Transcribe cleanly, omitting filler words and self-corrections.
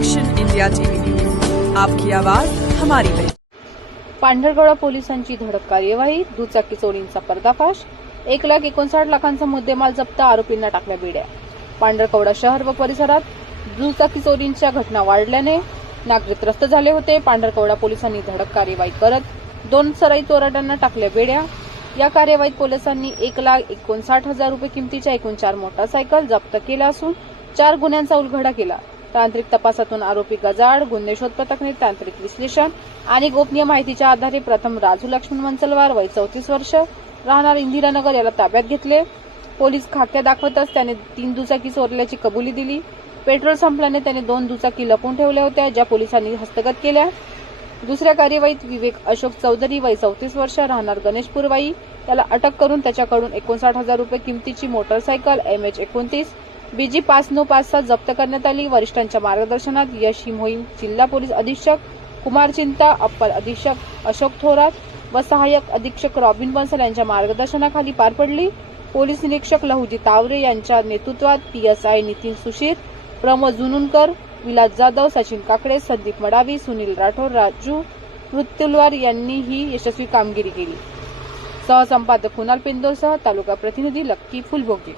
Action India TV news, आपकी आवाज हमारी पहचान। पांढरकवडा पोलिसांची धडक कार्यवाही, दुचाकी चोरींचा पर्दाफाश, 1,59,00,000चा मुद्देमाल जप्त, आरोपींना टाकल्या बेड्या। पांढरकवडा शहर व परिसरात दुचाकी चोरींच्या घटना वाढल्याने नागरिक त्रस्त झाले होते। पांढरकवडा पोलिसांनी धडक कार्यवाही करत 2 सराई चोरट्यांना टाकल्या बेड्या। या कार्यवाहीत पोलिसांनी 1,59,000 रुपये किमतीच्या एकूण 4 मोटारसायकल जप्त केल्या असून 4 गुन्ह्यांचा उलगडा केला। तांत्रिक तपासातून आरोपी गजाड, गुन्हे शोध पथकने तांत्रिक विश्लेषण आणि गोपनीय माहितीच्या आधारे प्रथम राजू लक्ष्मण मंचलवार वय 34 वर्ष राहणार इंदिरानगर याला ताब्यात घेतले। पोलीस खाक्या दाखवतच त्याने 3 दुचाकी चोरल्याची कबुली दिली। पेट्रोल संपल्याने त्याने 2 दुचाकी लपवून ठेवल्या होत्या, ज्या पोलिसांनी हस्तगत केल्या। दुसऱ्या कार्यवाहीत विवेक अशोक चौधरी वय 34 वर्ष राहणार गणेशपूर वाई याला अटक करून त्याच्याकडून 59,000 रुपये किमतीची मोटारसायकल MH29 BG 5957 जप्त करण्यात आली। वरिष्ठांच्या मार्गदर्शनात यश ही मोहीम जिल्हा पोलीस अधीक्षक कुमार चिंता, अप्पर अधीक्षक अशोक थोरात व सहाय्यक अधीक्षक रॉबिन बन्सल यांच्या मार्गदर्शनाखाली पार पडली। पोलीस निरीक्षक लहुजी तावरे यांच्या नेतृत्वात PSI नितीन सुशीर, प्रमोद जुनुनकर, विलास जाधव, सचिन काकडे, संदीप मडावी, सुनील राठोड, राजू मृत्युलवार यांनी ही यशस्वी कामगिरी केली। सहसंपादक कुणाल पेंदोरसह तालुका प्रतिनिधी लक्की फुलभोगे।